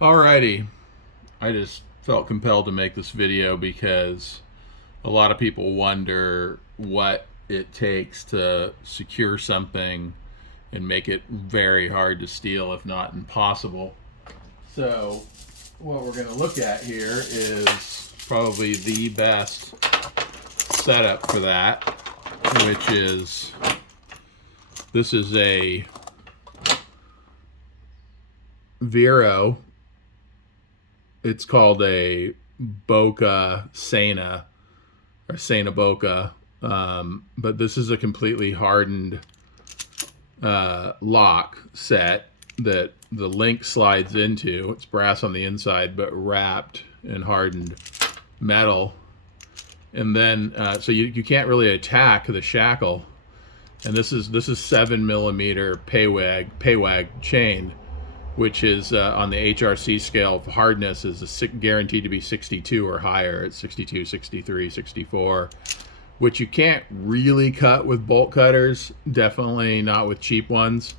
Alrighty, I just felt compelled to make this video because a lot of people wonder what it takes to secure something and make it very hard to steal, if not impossible. So what we're going to look at here is probably the best setup for that, which is, this is a Viro. It's called a Boca Sena or Sena Boca, but this is a completely hardened lock set that the link slides into. It's brass on the inside, but wrapped in hardened metal. And then, so you can't really attack the shackle. And this is 7mm Pewag chain, which is on the HRC scale of hardness is guaranteed to be 62 or higher. It's 62, 63, 64, which you can't really cut with bolt cutters, definitely not with cheap ones.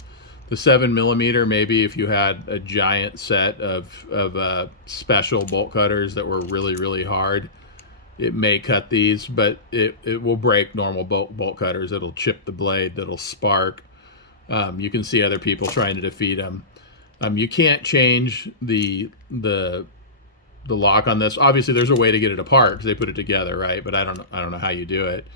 The 7mm, maybe if you had a giant set of special bolt cutters that were really, really hard, it may cut these, but it will break normal bolt cutters. It'll chip the blade, that'll spark. You can see other people trying to defeat them. You can't change the lock on this. Obviously, there's a way to get it apart because they put it together, right? But I don't know how you do it.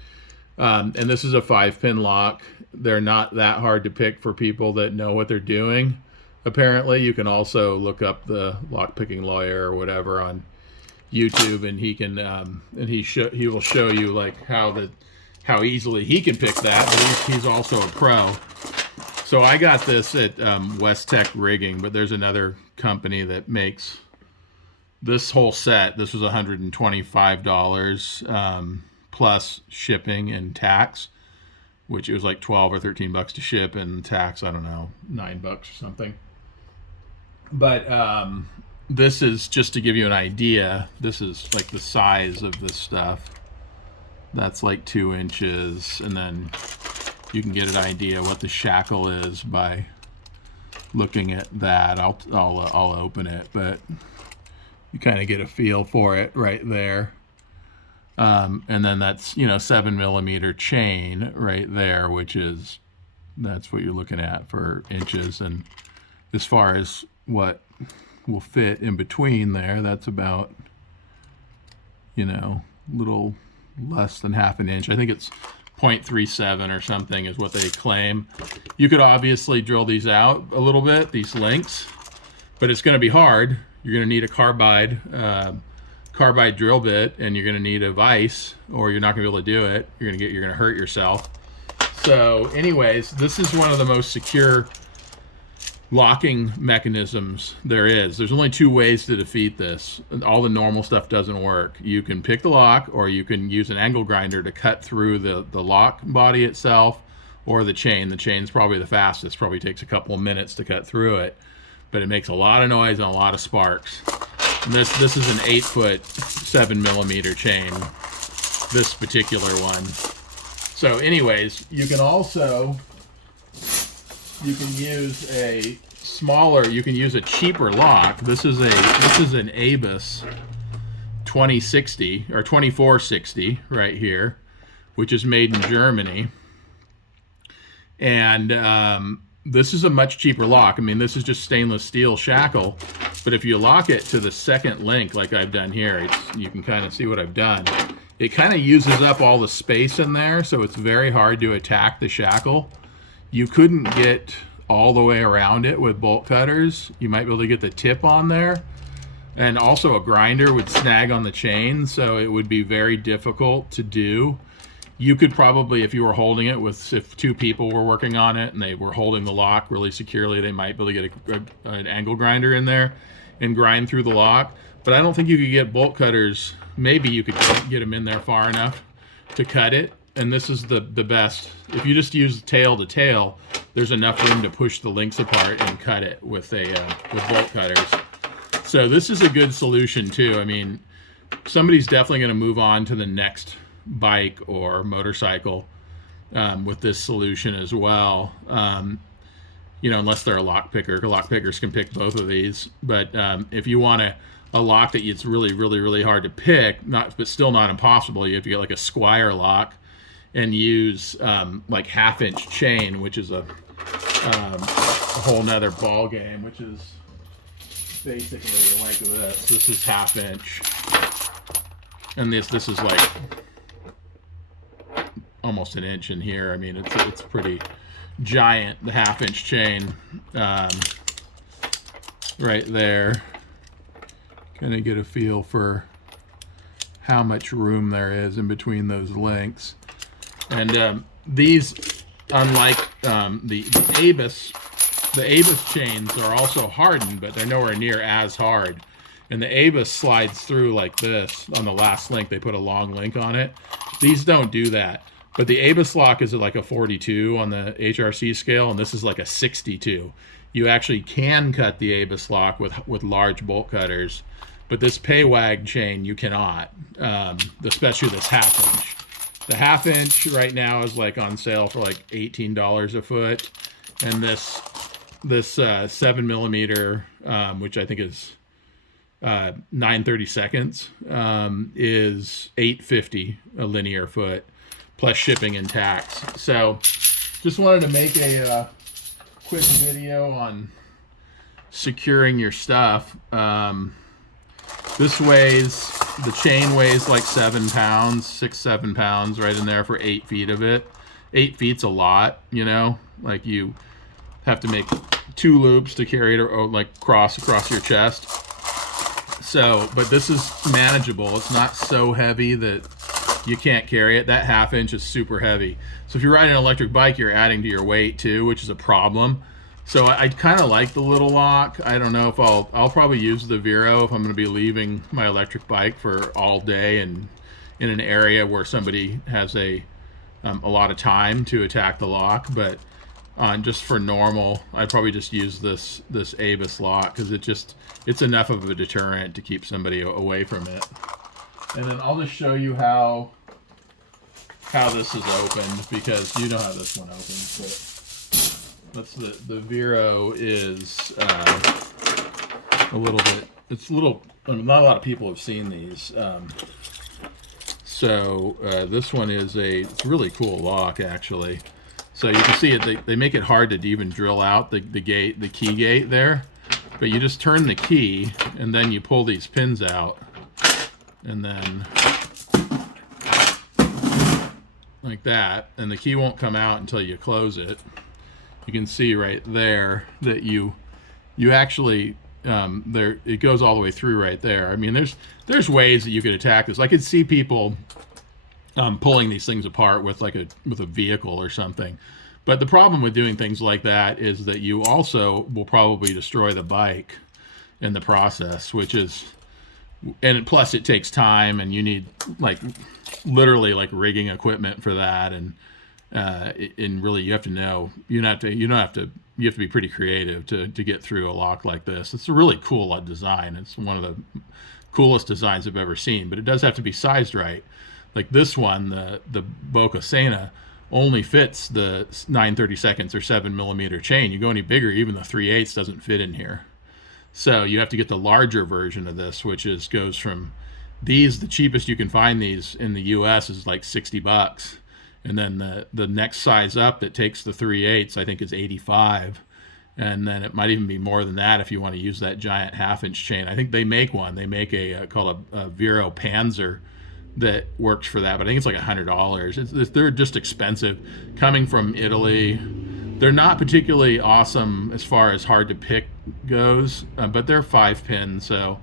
And this is a 5-pin lock. They're not that hard to pick for people that know what they're doing. Apparently, you can also look up the lock picking lawyer or whatever on YouTube, and he can he will show you like how easily he can pick that. But he's also a pro. So I got this at West Tech Rigging, but there's another company that makes this whole set. This was $125 plus shipping and tax, which it was like 12 or 13 bucks to ship, and tax, I don't know, $9 or something. But this is just to give you an idea. This is like the size of this stuff. That's like 2 inches, and then you can get an idea what the shackle is by looking at that. I'll open it, but you kind of get a feel for it right there. And then that's 7mm chain right there, which is that's what you're looking at for inches. And as far as what will fit in between there, that's about little less than half an inch. I think it's 0.37 or something is what they claim. You could obviously drill these out a little bit, these links, but it's going to be hard. You're going to need a carbide drill bit, and you're going to need a vise, or you're not going to be able to do it. You're going to hurt yourself. So anyways, this is one of the most secure locking mechanisms there is. There's only 2 ways to defeat this. All the normal stuff doesn't work. You can pick the lock, or you can use an angle grinder to cut through the lock body itself, or the chain. The chain's probably the fastest. Probably takes a couple of minutes to cut through it, but it makes a lot of noise and a lot of sparks. And this is an 8-foot 7mm chain, this particular one. So anyways, you can use a smaller, you can use a cheaper lock. This is an Abus 2060 or 2460 right here, which is made in Germany. And this is a much cheaper lock. I mean, this is just stainless steel shackle, but if you lock it to the second link like I've done here, you can kind of see what I've done. It kind of uses up all the space in there, so it's very hard to attack the shackle. You couldn't get all the way around it with bolt cutters. You might be able to get the tip on there, and also a grinder would snag on the chain, so it would be very difficult to do. You could probably, if you were holding it if 2 people were working on it and they were holding the lock really securely, they might be able to get an angle grinder in there and grind through the lock. But I don't think you could get bolt cutters. Maybe you could get them in there far enough to cut it. And this is the best. If you just use tail to tail, there's enough room to push the links apart and cut it with bolt cutters. So this is a good solution too. I mean, somebody's definitely going to move on to the next bike or motorcycle with this solution as well. you know, unless they're a lock picker. Lock pickers can pick both of these. But if you want a lock that it's really hard to pick, but still not impossible, you have to get like a Squire lock and use like 1/2-inch chain, which is a whole nother ball game, which is basically like this. This is 1/2-inch, and this is like almost an inch in here. I mean, it's pretty giant, the 1/2-inch chain right there. Kind of get a feel for how much room there is in between those links. And these, unlike the ABUS chains are also hardened, but they're nowhere near as hard. And the ABUS slides through like this on the last link. They put a long link on it. These don't do that. But the ABUS lock is like a 42 on the HRC scale, and this is like a 62. You actually can cut the ABUS lock with large bolt cutters, but this Pewag chain you cannot, especially this 1/2-inch. The 1/2-inch right now is like on sale for like $18 a foot, and this 7mm, which I think is 9/32, is $8.50 a linear foot, plus shipping and tax. So just wanted to make a quick video on securing your stuff. The chain weighs like 7 pounds, 6-7 pounds, right in there for 8 feet of it. 8 feet's a lot, you know, like you have to make 2 loops to carry it or like cross across your chest. So, but this is manageable. It's not so heavy that you can't carry it. That 1/2-inch is super heavy. So if you're riding an electric bike, you're adding to your weight too, which is a problem. So I kind of like the little lock. I don't know if I'll probably use the Viro if I'm going to be leaving my electric bike for all day and in an area where somebody has a lot of time to attack the lock. But just for normal, I'd probably just use this ABUS lock because it's enough of a deterrent to keep somebody away from it. And then I'll just show you how this is opened, because you know how this one opens. But the Viro is a little bit. It's a little. I mean, not a lot of people have seen these. So this one is it's a really cool lock actually. So you can see it. They make it hard to even drill out the key gate there, but you just turn the key and then you pull these pins out, and then like that, and the key won't come out until you close it. You can see right there that you actually there it goes all the way through right there. I mean, there's ways that you could attack this. I could see people pulling these things apart with a vehicle or something. But the problem with doing things like that is that you also will probably destroy the bike in the process, which is, and plus it takes time, and you need literally rigging equipment for that, and really you have to know, you have to be pretty creative to get through a lock like this. It's a really cool design. It's one of the coolest designs I've ever seen, but it does have to be sized right. Like this one, the Boca Sena, only fits the 9/32 or 7mm chain. You go any bigger, even the 3/8 doesn't fit in here. So you have to get the larger version of this, which goes from these. The cheapest you can find these in the U.S. is like $60, and then the next size up that takes the 3/8, I think, is $85, and then it might even be more than that if you want to use that giant 1/2-inch chain. I think they make one. They make called a Viro Panzer that works for that, but I think it's like $100. They're just expensive. Coming from Italy, they're not particularly awesome as far as hard to pick goes, but they're 5-pin, so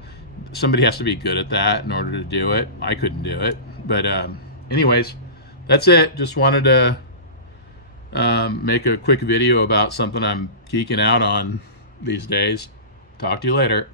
somebody has to be good at that in order to do it. I couldn't do it, but anyways, that's it. Just wanted to make a quick video about something I'm geeking out on these days. Talk to you later.